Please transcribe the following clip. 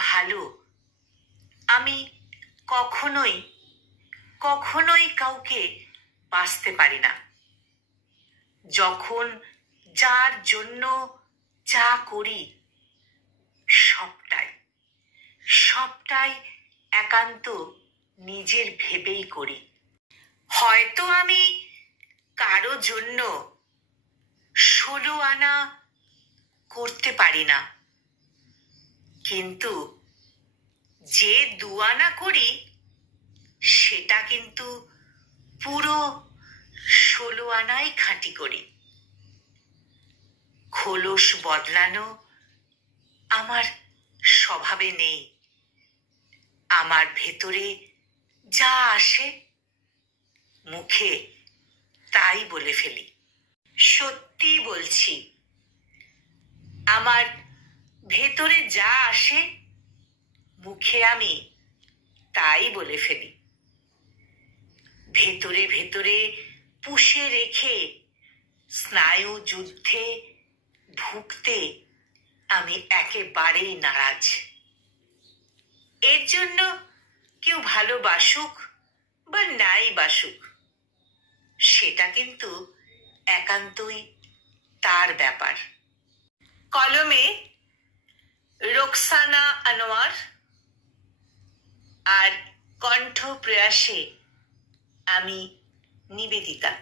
ভালো আমি কখনোই কখনোই কাউকে বাঁচতে পারি না। যখন যার জন্য যা করি সবটাই সবটাই একান্ত নিজের ভেবেই করি। হয়তো আমি কারো জন্য 16 আনা করতে পারি না, কিন্তু যে 2 আনা করি সেটা কিন্তু পুরো 16 আনাই খাঁটি করি। খোলস বদলানো আমার স্বভাবে নেই। আমার ভেতরে যা আসে মুখে তাই বলে ফেলি। সত্যি বলছি, আমার ভেতরে যা আসে মুখে আমি তাই বলে ফেলি। ভেতরে ভেতরে পুষে রেখে স্নায়ু যুদ্ধে ভুগতে আমি একেবারেই নারাজ। এর জন্য কেউ ভালোবাসুক বা নাই বাসুক সেটা কিন্তু একান্তই তার ব্যাপার। কলমে রোকসানা আনোয়ার আর কণ্ঠ প্রয়াসে আমি নিবেদিতা।